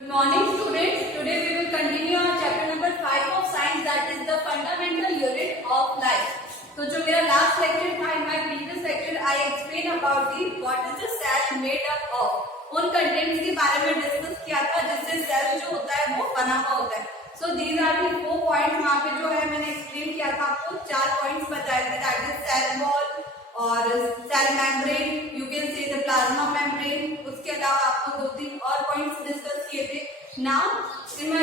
Good morning students. Today we will continue our chapter number 5 of science, that is the fundamental unit of life. तो जो मेरा last lecture था, in my previous lecture I explained about the what is the cell made up of. उन contents के बारे में discuss किया था जिससे cell जो होता है वो बना हुआ होता है. So these are the 4 points वहाँ पे जो है मैंने explain किया था आपको 4 points बताए थे, that is cell wall और cell membrane, you can say the plasma membrane. उसके अलावा आपको 2-3 और points discuss किए थे. Now in my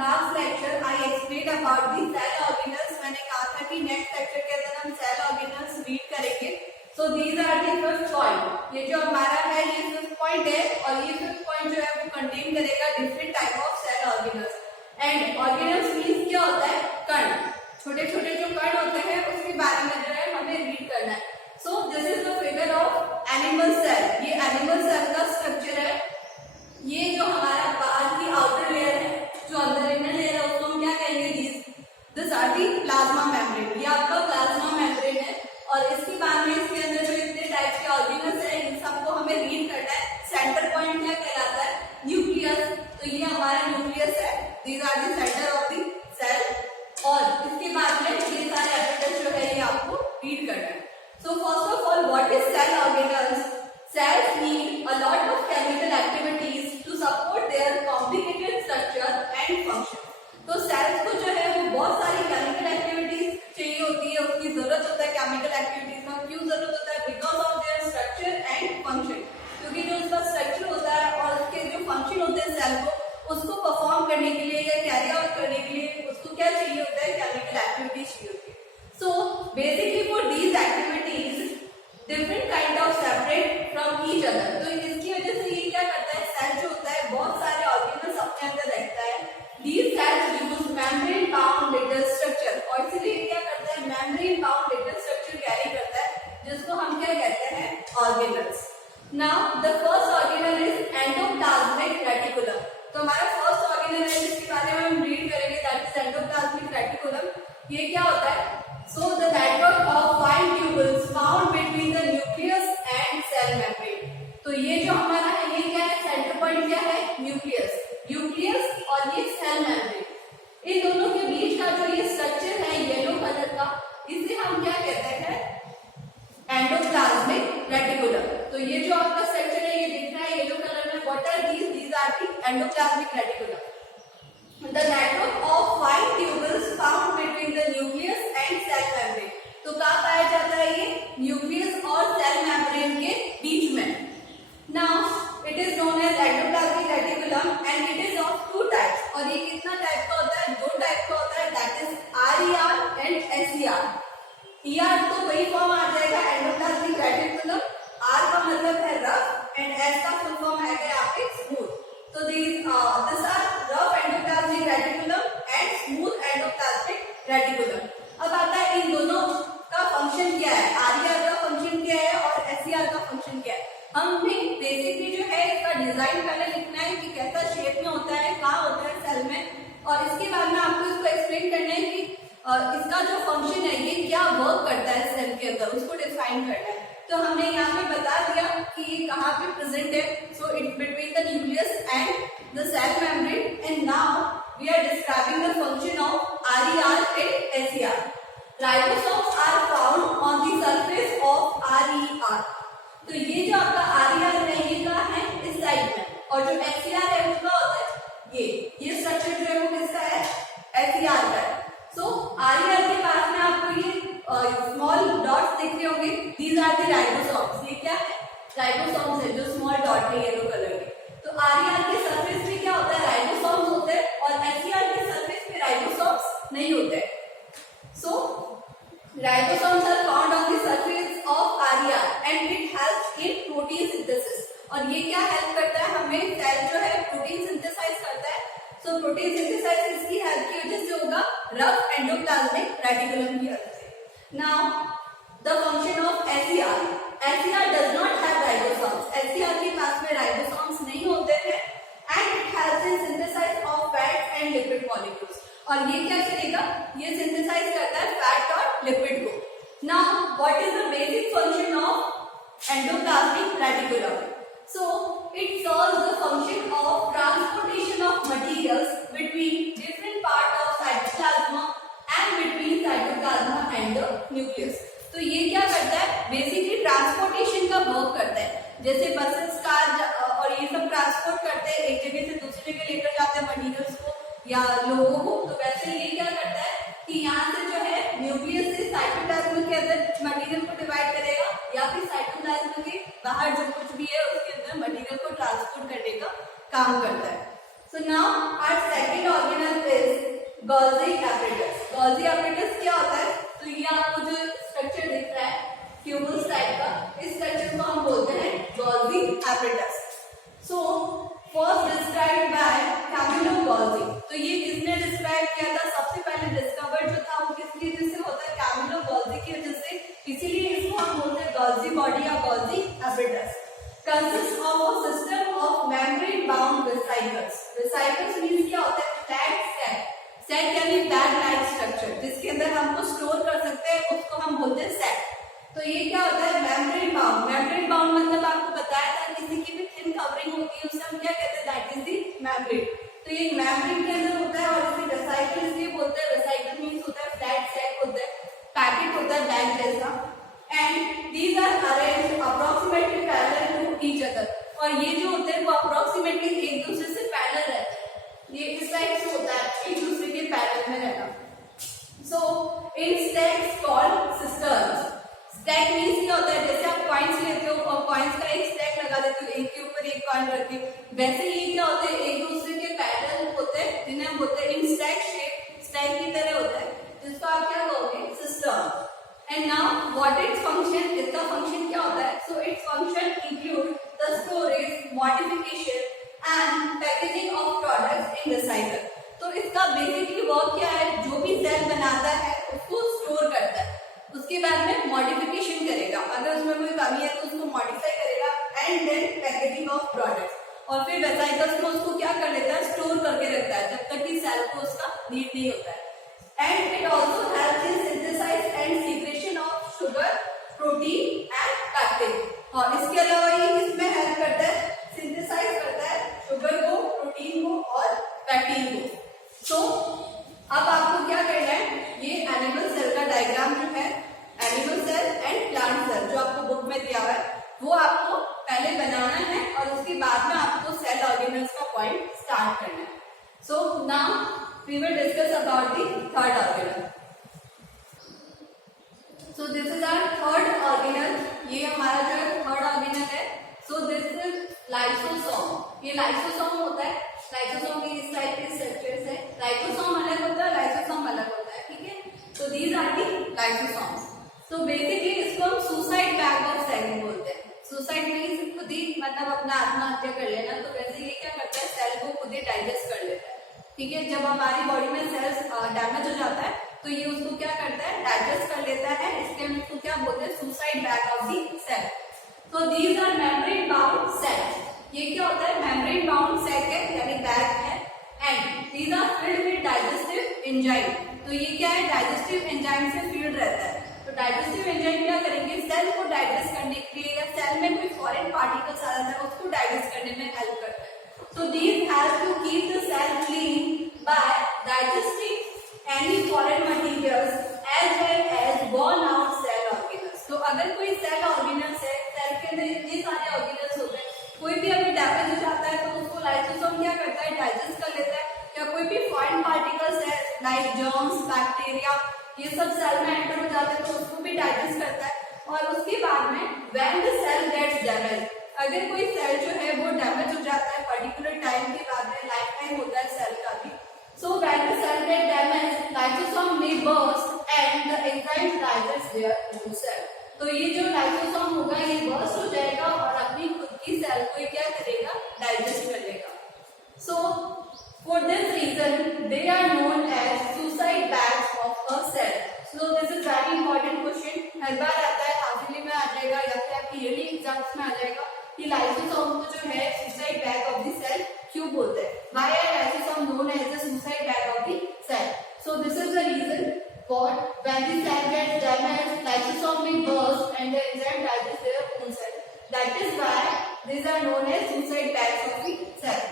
last lecture I explained about the cell organelles. मैंने कहा था कि next lecture के अंदर हम cell organelles read करेंगे. So these are the first point. ये जो हमारा है ये fifth point है और ये fifth point जो है वो contain करेगा different type of cell organelles. And organelles means क्या होता है? कण. छोटे छोटे जो कण होते हैं उसके बारे में जो है हमें read करना है. So this is the figure of animal cell. ये animal cell का structure है. ये जो हमारा बाहर की outer layer है, जो अंदर inner layer है उसको हम क्या कहेंगे? These are the plasma membrane. ये आपका plasma membrane है और इसके बाद में इसके अंदर जो इतने टाइप के ऑर्गेनल्स हैं इन सबको हमें रीड करना है. सेंटर पॉइंट क्या कहलाता है? न्यूक्लियस. तो ये हमारा न्यूक्लियस है. These are the center of the cell. और इसके बाद में ये सारे एपिटल्स जो है ये आपको रीड करना है. So first of all, what is cell organelles? Cells need a lot of chemical activities to support their complicated structure and function. तो cells को जो है वो बहुत सारी chemical activities चाहिए होती है, उसकी जरूरत होता है chemical activities का. क्यों जरूरत होता है? Because of their structure and function. क्योंकि जो उसका structure होता है और उसके जो function होते हैं cell को उसको perform करने के लिए या carry out करने के लिए उसको क्या चाहिए होता है? Chemical activities चाहिए होती है. So basically for these activities different kind of separate from each other. तो इसकी वजह से ये क्या करता है? सेल जो होता है बहुत सारे ऑर्गेनल्स अपने अंदर रखता है. These cells use membrane bound little structure और इसीलिए क्या करता है? membrane bound little structure carry करता है जिसको हम क्या कहते हैं? organelles. Now the first organelle is endoplasmic reticulum. तो हमारा first organelle है जिसके बारे में हम रीड करेंगे, that is endoplasmic reticulum. ये क्या होता है? So the network of fine tubules found between the nucleus and cell membrane. तो ये जो हमारा है ये क्या है? सेंटर पॉइंट क्या है? न्यूक्लियस. न्यूक्लियस और ये सेल मेम्ब्रेन, इन दोनों के बीच का जो ये स्ट्रक्चर है येलो कलर का, इसे हम क्या कहते हैं? Endoplasmic reticulum. तो ये जो आपका स्ट्रक्चर है ये दिख रहा है येलो कलर में. What are these? These are the endoplasmic reticulum. The network of fine tubules found between the nucleus and cell membrane. तो कहाँ पाया जाता है ये? न्यूक्लियस और सेल मेम्ब्रेन के बीच में. Now it is known as endoplasmic reticulum and it is of two types. और ये कितना टाइप का होता है? 2 टाइप का होता है, that is RER and SER. ER तो वही फॉर्म आ जाएगा एंडोप्लाज्मिक रेटिकुलम. R का मतलब है रफ एंड S का फुल फॉर्म है यहाँ पे smooth. So these are rough endoplasmic reticulum and smooth endoplasmic reticulum. अब आता है इन दोनों का फंक्शन क्या है? RER का फंक्शन क्या है और SER का फंक्शन क्या है? हमें बेसिकली जो है इसका डिजाइन पहले लिखना है कि कैसा शेप में होता है, कहाँ होता है सेल में, और इसके बाद में आपको इसको एक्सप्लेन करना है कि इसका जो फंक्शन है ये क्या वर्क करता है सेल के अंदर, उसको डिफाइन करना है. तो हमने यहाँ पे बता दिया कि ये कहाँ पे प्रेजेंट है. So it between the nucleus and the cell membrane. And now we are describing the function of RER and SER. Ribosomes are found on the surface of RER. तो ये जो आपका RER है ये कहाँ है? इस साइड में. और जो SER है वो क्या होता है? ये स्ट्रक्चर जो है वो किसका है? SER का है. सो RER के पास में आपको ये स्मॉल डॉट्स दिख रहे होंगे. These are the ribosomes. ये क्या है? राइबोसोम्स है जो स्मॉल डॉट है येलो कलर के. तो RER के सरफेस पे क्या होता है? राइबोसोम्स होते हैं और SER के सरफेस पे राइबोसोम्स नहीं होते. So ribosomes are found on the surface of RER and it helps in protein synthesis. और ये क्या हेल्प करता है? हमें सेल जो है प्रोटीन सिंथेसाइज करता है. सो प्रोटीन सिंथेसाइज इसकी हेल्प की वजह से होगा रफ एंडोप्लाज्मिक रेटिकुलम की हेल्प से. Now the function of SER. SER does not have ribosomes. SER के पास में ribosomes नहीं होते हैं and it helps in synthesis of fat and lipid molecules. और ये क्या करेगा? ये synthesize करता है fat और lipid को. Now what is the basic function of endoplasmic reticulum? So it serves the function of transportation या लोगों को, तो वैसे ये क्या करता है कि यहाँ से जो है न्यूक्लियस से साइटोप्लाज्म के अंदर मटेरियल को डिवाइड करेगा या फिर साइटोप्लाज्म के बाहर जो कुछ भी है उसके अंदर मटेरियल को ट्रांसपोर्ट करने का काम करता है। So now our second organelle is Golgi apparatus. Golgi apparatus क्या होता है? तो ये आपको जो स्ट्रक्चर दिख रहा है ट्यूबल्स टाइप का, इस स्ट्रक्चर को हम बोलते हैं Golgi apparatus. So first described by Camillo Golgi. तो ये किसने डिस्क्राइब किया था? सबसे पहले डिस्कवर जो था वो किसकी वजह से होता है? कैमिलो गोल्गी की वजह से, इसीलिए इसको हम बोलते हैं गोल्गी बॉडी या Golgi apparatus. Consist of a system of membrane bound vesicles. Vesicles means क्या होता है? Flat set. सेट यानी बैग लाइक स्ट्रक्चर, जिसके अंदर हमको स्टोर कर सकते हैं, उसको हम बोलते हैं सेट। तो ये क्या होता है? Membrane bound. मेम्ब्रेन बाउंड मतलब आपको बताया था किसी की भी थिन कवरिंग होती है उसे हम क्या कहते हैं? That is the membrane. तो ये मेम्ब्रेन के अंदर होता है और इसे वेसिकल इसलिए बोलते हैं। वेसिकल मींस होता है फ्लैट सेट होता है, पैकेट होता है बैग जैसा, and these are arranged approximately parallel to each other. और ये जो होते हैं वो अप्रोक्सीमेटली एक दूसरे से पैरेलल रहते हैं। ये इस टाइप से होता है, एक दूसरे के पैरेलल में रहना। So in stacks called cisterns. Stack means क्या होता है? जैसे आप कॉइन्स लेते हो और कॉइन्स का एक स्टैक लगा देते हो, एक के ऊपर एक कॉइन रख के, वैसे ये क्या होते हैं? एक दूसरे के पैरेलल होते हैं, जिन्हें हम बोलते हैं इन स्टैक शेप, स्टैक की तरह होता है, जिसको आप क्या कहोगे? System. And now what its function? इसका फंक्शन क्या होता है? So its function include the storage, modification and packaging of products in vesicle. तो इसका बेसिकली वर्क क्या है? जो भी सेल बनाता है उसको स्टोर करता है, उसके बाद में मॉडिफिकेशन करेगा, अगर उसमें कोई कमी है तो उसको मॉडिफाई करेगा, and then packaging of products, और फिर वेसिकल्स में उसको क्या कर लेता है? स्टोर करके रखता है जब तक कि सेल को उसका नीड नहीं होता है। And it also helps in synthesize and secretion of sugar, protein and pectin. और इसके अलावा ये किसमें हेल्प करता है? सिंथेसाइज करता है शुगर को, प्रोटीन को और पैक्टिन को। सो अब आपको क्या करना है? ये एनिमल सेल का डायग्राम जो है, animal cell and plant cell जो आपको बुक में दिया हुआ है, वो आपको पहले बनाना है और उसके बाद में आपको सेल ऑर्गेनल्स का पॉइंट स्टार्ट करना है। So now we will discuss about the third organelle. So this is our third organelle. ये हमारा जो है थर्ड ऑर्गेनल है। So this is lysosome. ये लाइसोसोम होता है। लाइसोसोम के इस टाइप के स्ट्रक्चर्स है। लाइसोसोम अलग होता है, लाइसोसोम अलग होता है, ठीक है? तो दीज आर दी लाइसोसोम्स। तो बेसिकली इसको हम सुसाइड बैग ऑफ सेल बोलते हैं। सुसाइड मींस खुद ही मतलब अपना आत्महत्या कर लेना। तो वैसे ये क्या करता है? सेल को खुद ही डाइजेस्ट कर लेता है, ठीक है? जब हमारी बॉडी में सेल्स डैमेज हो जाता है तो ये उसको क्या करता है? डाइजेस्ट कर लेता है, इसलिए हम इसको क्या बोलते हैं? Suicide bag of the cell. तो these are membrane bound cells. ये क्या होता है? मेम्ब्रेन बाउंड सेल है यानी बैग है, and these are filled with digestive enzyme. तो ये क्या है? डाइजेस्टिव एंजाइम से फील्ड रहता है। तो डाइजेस्टिव एंजाइम क्या करेंगे? सेल को डाइजेस्ट करने के लिए, या सेल में कोई फॉरेन पार्टिकल्स आ जाता है उसको डाइजेस्ट करने में हेल्प करता है। So these help to keep the cell clean by digesting any foreign materials as well as worn out cell organelles. तो अगर कोई सेल ऑर्गेनल्स है, सेल के अंदर इतने सारे ऑर्गेनल्स होते हैं, कोई भी अगर डैमेज हो जाता है तो उसको लाइसोसोम क्या करता है? डाइजेस्ट कर लेता है। या कोई भी फॉरेन पार्टिकल्स है लाइक जर्म्स, बैक्टीरिया, ये सब सेल में एंटर हो जाते हैं तो उसको भी डाइजेस्ट करता है। और उसके बाद में when the cell gets damaged, अगर कोई सेल जो है वो डैमेज हो जाता है पर्टिकुलर टाइम के बाद में, लाइफ टाइम होता है सेल का भी, so when the cell get damage lysosome may burst and the enzyme digest their own cell. तो ये जो लाइसोसोम होगा ये बर्स्ट हो जाएगा और अपनी खुद की सेल को क्या करेगा? डाइजेस्ट कर लेगा। So for this reason they are known as suicide bags of a cell. So this is very important question, हर बार आता है, हाजिरी में आ जाएगा या फिर आपकी ईयरली एग्जाम्स में आ जाएगा कि लाइसोसोम को जो है suicide bag of the cell क्यों बोलते हैं? Why are lysosome known as the suicide bag of the cell? So this is the reason what when the cell gets damaged, lysosome will burst and the enzyme digests their own cell. That is why these are known as suicide bags of the cell.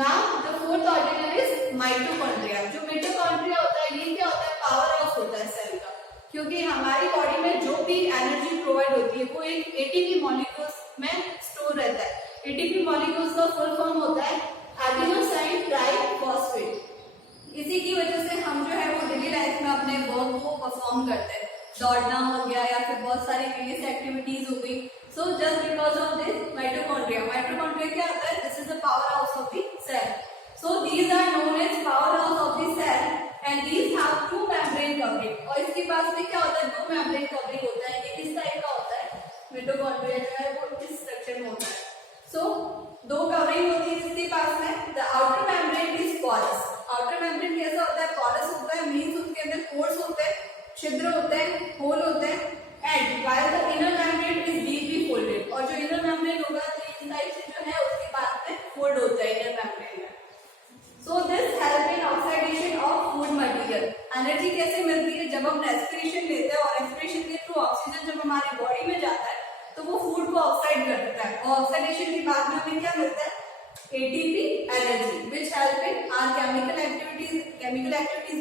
Now the fourth organelle is mitochondria. जो mitochondria होता है ये क्या होता है? Power house होता है cell का, क्योंकि हमारी बॉडी में जो भी एनर्जी प्रोवाइड होती है वो एक एटीपी मॉलिक्यूल्स में स्टोर रहता है। एटीपी मॉलिक्यूल्स का फुल फॉर्म होता है एडिनोसाइन ट्राइफॉस्फेट। परफॉर्म करते हैं, दौड़ना हो गया या फिर बहुत सारी वेरियस एक्टिविटीज हो गई. So just because of this mitochondria क्या होता है? This is the power house of the cell. So these are known as power house of the cell and these have two membrane covering. और इसके पास में क्या होता है? दो मेम्ब्रेन कवरिंग होता है. ये किस टाइप का होता है? माइटोकॉन्ड्रिया जो है वो इस स्ट्रक्चर में होता है. सो दो कवरिंग होती है इसके पास में. The outer membrane is porous. Outer membrane कैसा होता है? पोरस होता है. मींस उसके अंदर पोर्स होते हैं, छिद्र होते हैं, होल होते हैं. And while the inner membrane is deeply folded. और जो इनर मेम्ब्रेन होगा तो इस टाइप से जो है उसके बाद में फोल्ड होता है इनर मेम्ब्रेन में. So this help in oxidation of food material. Energy कैसे मिलती है? जब हम रेस्पिरेशन लेते हैं और रेस्पिरेशन के थ्रू ऑक्सीजन जब हमारी बॉडी में जाता है तो वो फूड को ऑक्साइड कर देता है. और ऑक्सीडेशन के बाद में हमें क्या मिलता है? ATP energy which help in our chemical activities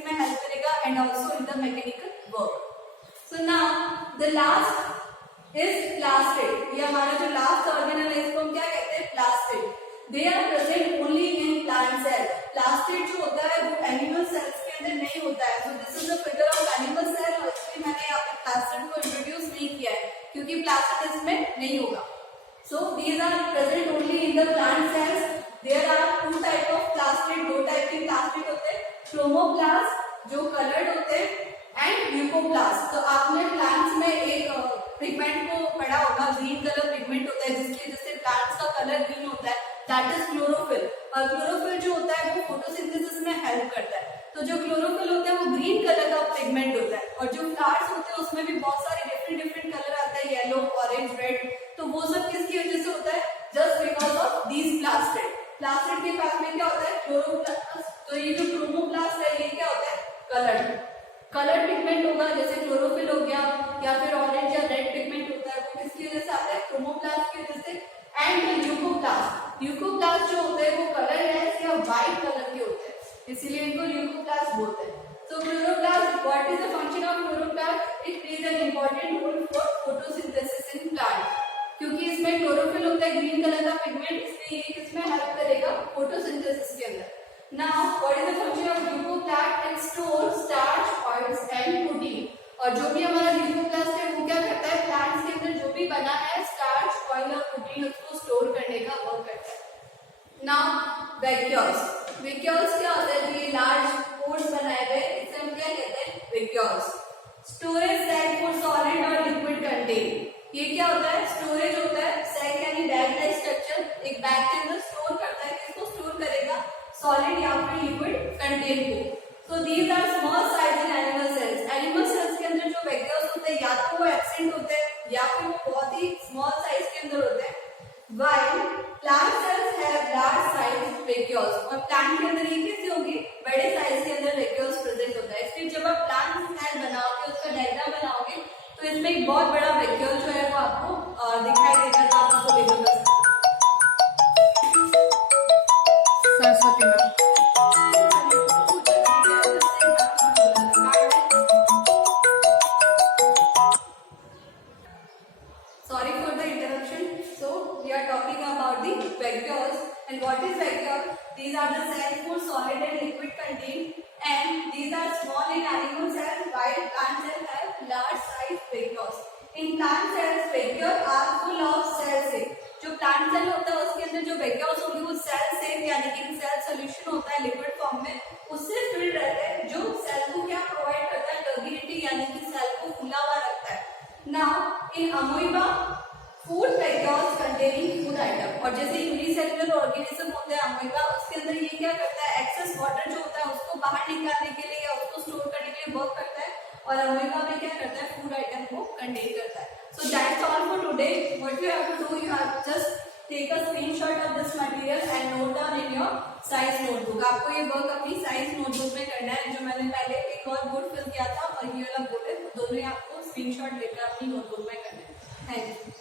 में हेल्प करेगा and also in the mechanical work. So now the last is plastid. ये हमारा जो लास्ट ऑर्गेनल है इसको हम क्या कहते हैं? Plastid. They are present only in plant cell. Plastid जो होता है वो एनिमल सेल्स के अंदर नहीं होता है. So this is the figure of animal cell. और इसलिए मैंने यहाँ पे प्लास्टिड को इंट्रोड्यूस नहीं किया है क्योंकि प्लास्टिड इसमें नहीं होगा. So these are present only in the plant cells. There are two type of plastid. दो टाइप के प्लास्टिड होते हैं. क्रोमोप्लास्ट जो कलर्ड होते हैं एंड ल्यूकोप्लास्ट. तो आपने प्लांट्स में एक पिगमेंट को पढ़ा होगा, ग्रीन कलर पिगमेंट होता है जिसकी वजह से प्लांट्स का कलर ग्रीन होता है. That is chlorophyll. और क्लोरोफिल जो होता है वो फोटोसिंथेसिस में हेल्प करता है. तो जो क्लोरोफिल होता है वो ग्रीन कलर का पिगमेंट होता है. और जो फ्लावर्स होते हैं उसमें भी बहुत सारे डिफरेंट कलर आता है, येलो, ऑरेंज, रेड. तो वो सब किसकी वजह से होता है? Just because of these plastid. Plastid के पास में क्या होता है? क्लोरोप्लास्ट. तो ये जो क्रोमोप्लास्ट है ये क्या होता है? कलर्ड पिगमेंट होगा. जैसे क्लोरोफिल हो गया या फिर ऑरेंज या रेड पिगमेंट होता है वो किसकी वजह से आता है? क्रोमोप्लास्ट की वजह से. एंड ल्यूकोप्लास्ट जो होते हैं वो कलरलेस या व्हाइट कलर के होते हैं, इसीलिए इनको ल्यूकोप्लास्ट बोलते हैं. So chloroplast, what is the function of chloroplast? It plays an important role for photosynthesis in plant. क्योंकि इसमें क्लोरोफिल होता है ग्रीन कलर का पिगमेंट, इसलिए ये किसमें हेल्प करेगा? फोटोसिंथेसिस के अंदर. Now, what is the function of leucoplast? It stores starch, oils and protein. और जो भी हमारा ल्यूकोप्लास्ट है वो क्या करता है? प्लांट्स के अंदर जो भी बना है स्टार्च, ऑयल और प्रोटीन उसको स्टोर करने का वर्क करता है. Now, vacuoles. Vacuoles क्या होता है? जो ये लार्ज पोर्स बनाए हुए इसे हम क्या कहते हैं? vacuoles. Storage sac for solid और लिक्विड कंटेन. ये क्या होता है? स्टोरेज होता है. सैक यानी बैग लाइक स्ट्रक्चर, एक बैग के अंदर स्टोर करता है. किसको स्टोर करेगा? सॉलिड या फिर लिक्विड कंटेन को. So these are small size in animal cells. Animal cells के अंदर जो vacuoles होते हैं या तो वो एब्सेंट होते हैं या फिर वो बहुत ही स्मॉल साइज के अंदर होते हैं. While plant cells have large size vacuoles. और प्लांट के अंदर ये कैसे होंगे? बड़े साइज के अंदर vacuoles प्रेजेंट होता है. इसलिए जब आप प्लांट सेल बनाओगे उसका डायग्राम बनाओगे तो इसमें एक बहुत बड़ा vacuole जो है वो आपको दिखाई देगा. तो आप उसको लेबल कर सकते हैं. Saraswati ma'am. Sorry for the interruption. So we are talking about the vacuoles. And what is vacuole? These are the cells for solid and liquid contain, and these are small in animal cells, while plant cells have large size vacuoles. In plant cells, vacuoles are full of cell sac. जो plant cell होता है उसके अंदर जो vacuoles होंगे वो cell सेक यानी कि सेल सोल्यूशन होता है लिक्विड फॉर्म में, उससे फिल्ड रहता है जो सेल को क्या प्रोवाइड करता है? टर्बिडिटी यानी कि सेल को फुला हुआ रखता है. Now in amoeba, food vacuoles containing food item. और जैसे यूनिसेलुलर ऑर्गेनिज्म होता है अमोइबा, उसके अंदर ये क्या करता है? एक्सेस वाटर जो होता है उसको बाहर निकालने के लिए या उसको स्टोर करने के लिए वर्क करता है. और अमोइबा में क्या करता है? फूड आइटम को कंटेन करता है. So that's all for today. What you have to do, you have just take a screenshot of this material and note down in your science notebook. आपको ये वर्क अपनी साइंस नोटबुक में करना है. जो मैंने पहले एक और बोर्ड फिल किया था और ये वाला बोर्ड है, दोनों ही आपको स्क्रीनशॉट लेकर अपनी नोटबुक में करना है. Thank you.